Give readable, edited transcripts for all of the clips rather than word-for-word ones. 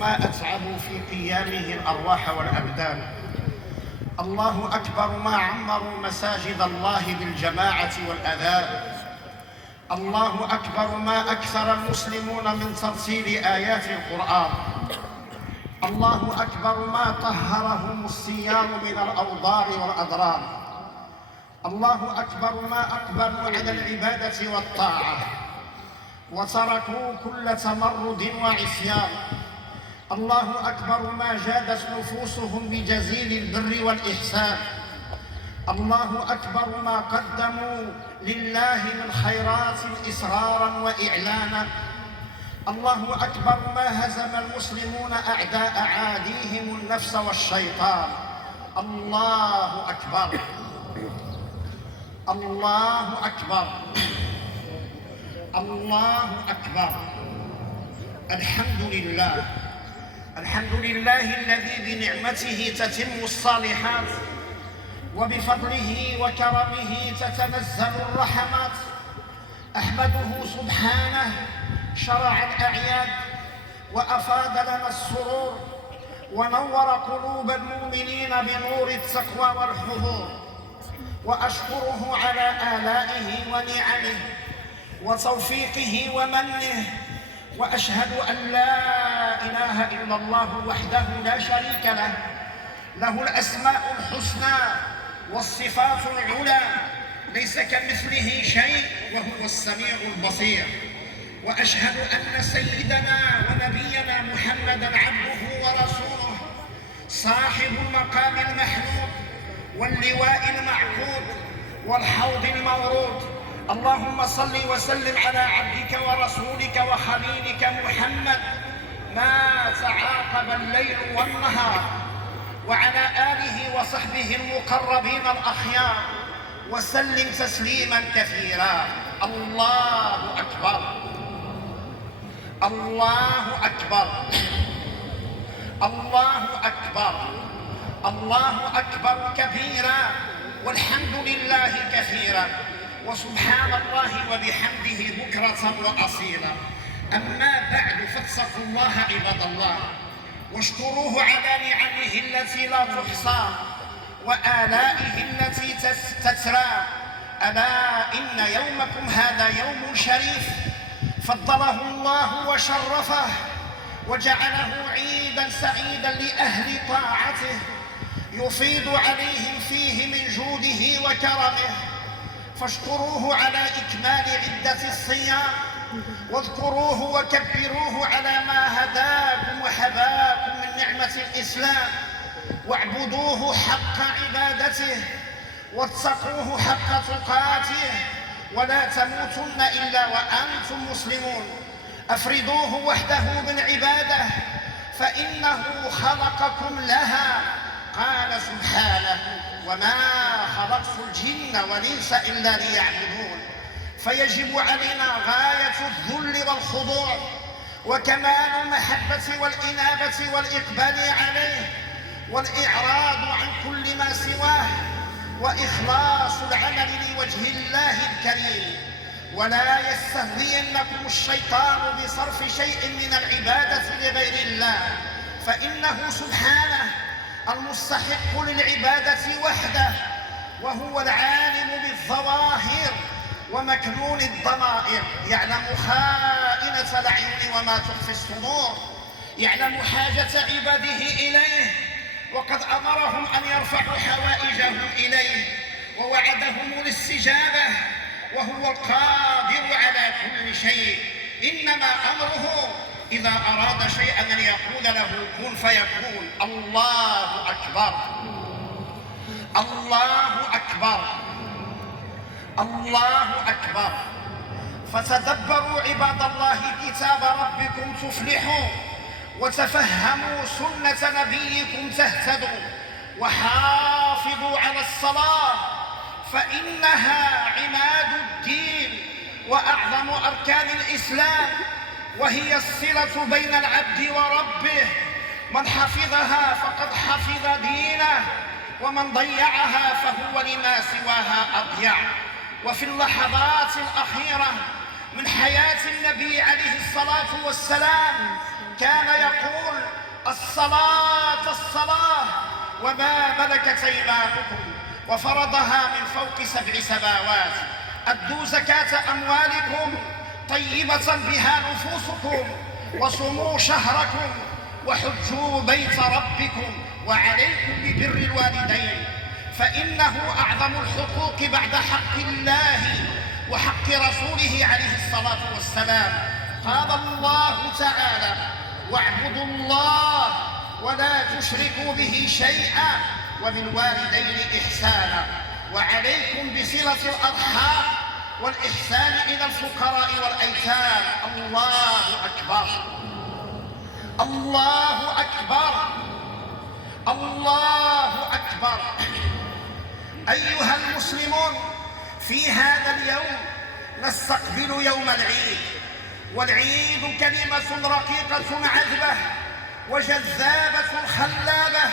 ما أتعبوا في قيامه الأرواح والأبدان. الله أكبر ما عمروا مساجد الله بالجماعة والأذان. الله أكبر ما أكثر المسلمون من ترتيل آيات القرآن. الله أكبر ما طهرهم الصيام من الأوضار والأضرار. الله أكبر ما أقبلوا على العبادة والطاعة وتركوا كل تمرد وعصيان. الله أكبر ما جادت نفوسهم بجزيل البر والإحسان. الله أكبر ما قدموا لله من خيرات إصرارا وإعلانا. الله أكبر ما هزم المسلمون أعداء عاديهم النفس والشيطان. الله أكبر، الله أكبر، الله أكبر. الحمد لله، الحمد لله الذي بنعمته تتم الصالحات وبفضله وكرمه تتنزل الرحمات. أحمده سبحانه شرع الأعياد وأفاد لنا السرور ونور قلوب المؤمنين بنور التقوى والحضور. وأشكره على آلائه ونعمه وتوفيقه ومنه. وأشهد أن لا إله إلا الله وحده لا شريك له، له الأسماء الحسنى والصفات العلى، ليس كمثله شيء وهو السميع البصير. وأشهد أن سيدنا ونبينا محمدًا عبده ورسوله، صاحب المقام المحمود واللواء المعقود والحوض المورود. اللهم صل وسلم على عبدك ورسولك وخليلك محمد ما تعاقب الليل والنهار، وعلى آله وصحبه المقربين الأخيار، وسلم تسليما كثيرا. الله أكبر، الله أكبر، الله أكبر، الله أكبر كبيرا، والحمد لله كثيرا، وسبحان الله وبحمده بكرة وأصيلا. أما بعد، فاتقوا الله عباد الله، واشكروه على نعمه التي لا تحصى وآلائه التي تترى. ألا إن يومكم هذا يوم شريف فضله الله وشرفه وجعله عيدا سعيدا لأهل طاعته، يفيض عليهم فيه من جوده وكرمه. فاشكروه على إكمال عدة الصيام، واذكروه وكبروه على ما هداكم وحباكم من نعمة الإسلام، واعبدوه حق عبادته واتقوه حق تقاته، ولا تموتن إلا وأنتم مسلمون. أفردوه وحده بالعبادة فإنه خلقكم لها. قال سبحانه: وما خلقت الجن والإنس إلا ليعبدون. فيجب علينا غاية الذل والخضوع وكمال المحبة والإنابة والإقبال عليه، والإعراض عن كل ما سواه، وإخلاص العمل لوجه الله الكريم. ولا يستهوينكم الشيطان بصرف شيء من العبادة لغير الله، فإنه سبحانه المستحق للعبادة وحده، وهو العالم بالظواهر ومكنون الضمائر، يعلم خائنة الأعين وما تخفي الصدور، يعلم حاجة عباده إليه، وقد أمرهم أن يرفعوا حوائجهم إليه، ووعدهم الاستجابة، وهو القادر على كل شيء. إنما أمره إذا أراد شيئا أن يقول له كن فيكون. الله أكبر، الله أكبر، الله أكبر. فتدبروا عباد الله كتاب ربكم تفلحوا، وتفهموا سنة نبيكم تهتدوا، وحافظوا على الصلاة فإنها عماد الدين وأعظم أركان الإسلام، وهي الصلة بين العبد وربه. من حفظها فقد حفظ دينه، ومن ضيعها فهو لما سواها أضيع. وفي اللحظات الأخيرة من حياة النبي عليه الصلاة والسلام كان يقول: الصلاة الصلاة وما ملكت أيمانكم، وفرضها من فوق 7 سماوات. أدوا زكاة أموالكم طيبة بها نفوسكم، وصوموا شهركم، وحجوا بيت ربكم، وعليكم ببر الوالدين، فإنه أعظم الحقوق بعد حق الله وحق رسوله عليه الصلاة والسلام. قال الله تعالى: واعبدوا الله ولا تشركوا به شيئا وبالوالدين إحسانا، وعليكم بصلة الأرحام والإحسان إلى الفقراء والأيتام. الله أكبر، الله أكبر، الله أكبر. أيها المسلمون، في هذا اليوم نستقبل يوم العيد، والعيد كلمة رقيقة عذبة وجذابة خلابة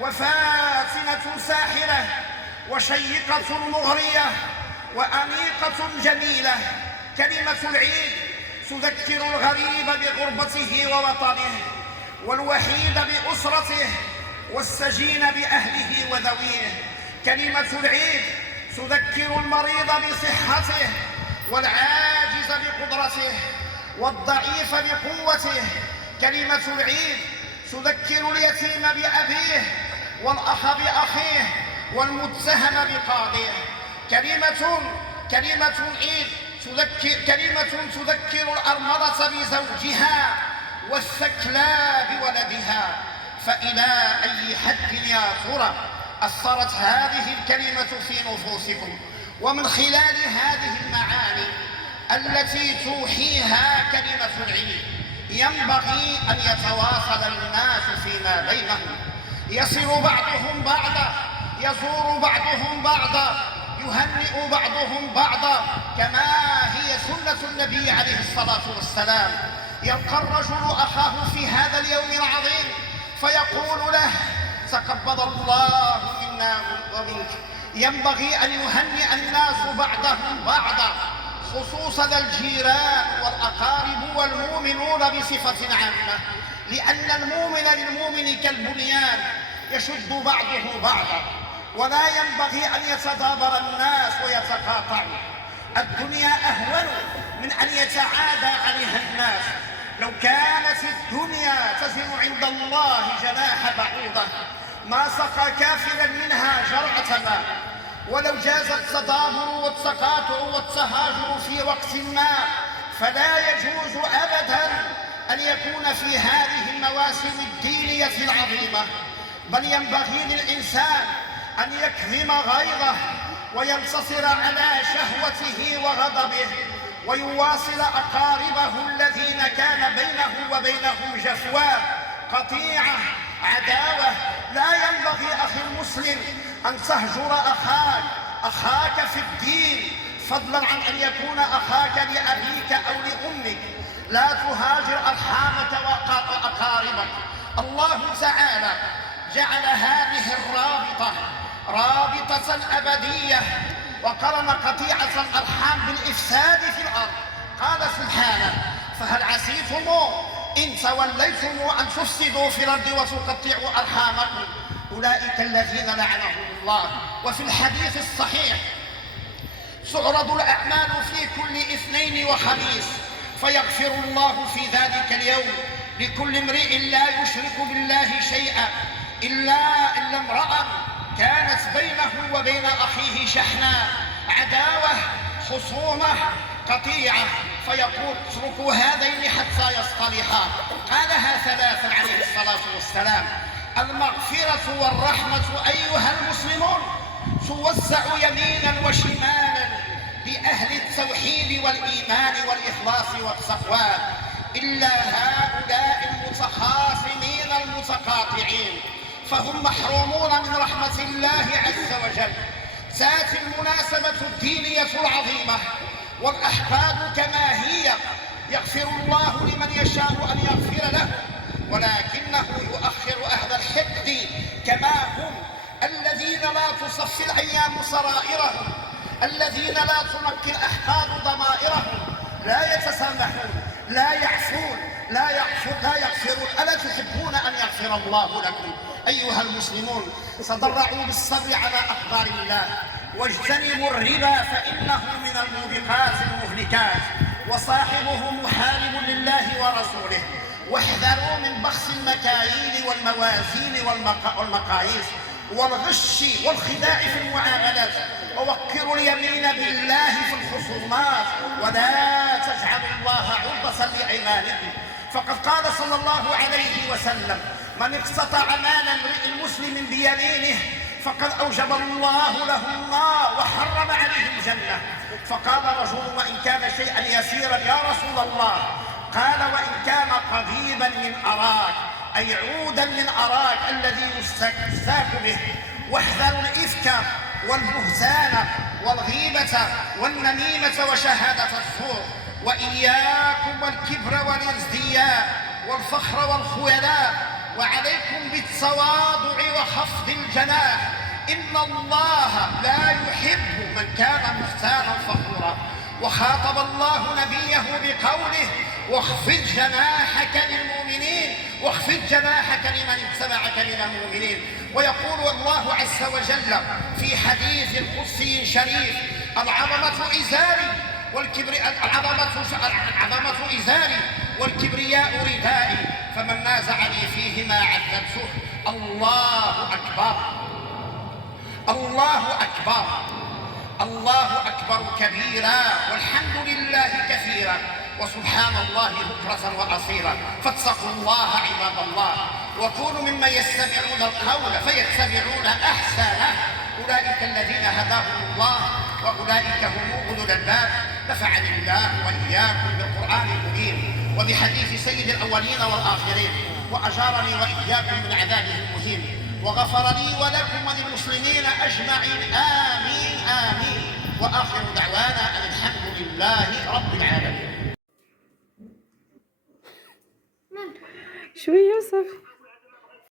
وفاتنة ساحرة وشيقة مغرية وأنيقة جميلة. كلمة العيد تذكر الغريب بغربته ووطنه، والوحيد بأسرته، والسجين بأهله وذويه. كلمة العيد تذكر المريض بصحته، والعاجز بقدرته، والضعيف بقوته. كلمة العيد تذكر اليتيم بأبيه، والأخ بأخيه، والمتهم بقاضيه. كلمة العيد تذكر الأرملة بزوجها، والثكلى بولدها. فإلى أي حد يا ترى أثرت هذه الكلمة في نفوسكم؟ ومن خلال هذه المعاني التي توحيها كلمة العيد ينبغي أن يتواصل الناس فيما بينهم، يصل بعضهم بعضا، يزور بعضهم بعضا، يهنئ بعضهم بعضا، كما هي سنة النبي عليه الصلاة والسلام. يلقى الرجل أخاه في هذا اليوم العظيم فيقول له: تقبل الله منا ومنك. ينبغي أن يهنئ الناس بعضهم بعضا، خصوصا الجيران والأقارب والمؤمنون بصفة عامة، لأن المؤمن للمؤمن كالبنيان يشد بعضه بعضا، ولا ينبغي أن يتدابر الناس ويتقاطعوا. الدنيا أهون من أن يتعادى عليها الناس. لو كانت الدنيا تزن عند الله جناح بعوضة ما سقى كافرا منها جرعة ماء. ولو جاز التدابر والتقاطع والتهاجر في وقت ما، فلا يجوز أبدا أن يكون في هذه المواسم الدينية العظيمة، بل ينبغي للإنسان أن يكظم غيظه وينتصر على شهوته وغضبه، ويواصل أقاربه الذين كان بينه وبينهم جفوة، قطيعة، عداوة. لا ينبغي أخي المسلم أن تهجر أخاك في الدين، فضلا عن أن يكون أخاك لأبيك أو لأمك. لا تهاجر أرحامك وأقاربك. الله تعالى جعل هذه الرابطة رابطة أبدية، وقرن قطيعة الأرحام بالإفساد في الأرض. قال سبحانه: فهل عسيتم إن توليتم أن تفسدوا في الأرض وتقطعوا أرحامكم أولئك الذين لعنهم الله. وفي الحديث الصحيح: تعرض الأعمال في كل اثنين وخميس، فيغفر الله في ذلك اليوم لكل امرئ لا يشرك بالله شيئا إلا امرأة كانت بينه وبين أخيه شحناء، عداوة، خصومة، قطيعة، فيقول: اتركوا هذين حتى يصطلحا. قالها 3 عليه الصلاة والسلام. المغفرة والرحمة أيها المسلمون توزع يمينا وشمالا لأهل التوحيد والإيمان والإخلاص والتقوى، إلا هؤلاء المتخاصمين المتقاطعين فهم محرومون من رحمة الله عز وجل. تأتي المناسبة الدينية العظيمة والأحقاد كما هي، يغفر الله لمن يشاء أن يغفر له، ولكنه يؤخر أهل الحقد كما هم، الذين لا تصفي الأيام سرائرهم، الذين لا تنقي الأحقاد ضمائرهم، لا يتسامحون، لا يعفون، لا يغفرون. ألا تحبون أن يغفر الله لكم أيها المسلمون؟ تضرعوا بالصبر على أقدار الله، واجتنبوا الربا فإنه من الموبقات المهلكات، وصاحبه محارب لله ورسوله. واحذروا من بخس المكاييل والموازين والمقاييس والغش والخداع في المعاملات، ووقروا اليمين بالله في الخصومات، ولا تجعلوا الله عرضة لأيمانكم. فقد قال صلى الله عليه وسلم: من اقتطع مال امرئ مسلم بيمينه فقد أوجب الله له النار وحرم عليه الجنة. فقال رجل: وإن كان شيئا يسيرا يا رسول الله؟ قال: وإن كان قضيبا من أراك، أي عودا من أراك الذي يستاك به. واحذروا الإفك والبهتان والغيبة والنميمة وشهادة الزور، وإياكم والكبر والازدياء والفخر والخيلاء، وعليكم بالتواضع وخفض الجناح، إن الله لا يحب من كان مختالا فخورا. وخاطب الله نبيه بقوله: واخفض جناحك للمؤمنين، واخفض جناحك لمن اتبعك من المؤمنين. ويقول الله عز وجل في حديث قدسي شريف: العظمة إزاري والكبرياء ردائي، فمن نازعني فيهما عذبته. الله أكبر، الله أكبر، الله أكبر كبيرا، والحمد لله كثيرا، وسبحان الله بكرة وأصيلا. فاتقوا الله عباد الله، وكونوا ممن يستمعون القول فيتبعون أحسنه. أولئك الذين هداهم الله، وأولئك هم أولو الألباب. نفعني الله وإياكم بالقرآن المبين وبحديث سيد الأولين والآخرين، وأجارني وإياكم من عذابه المهين، وغفر لي ولكم وللمسلمين أجمعين، آمين آمين. وآخر دعوانا أن الحمد لله رب العالمين. شوية وصافي.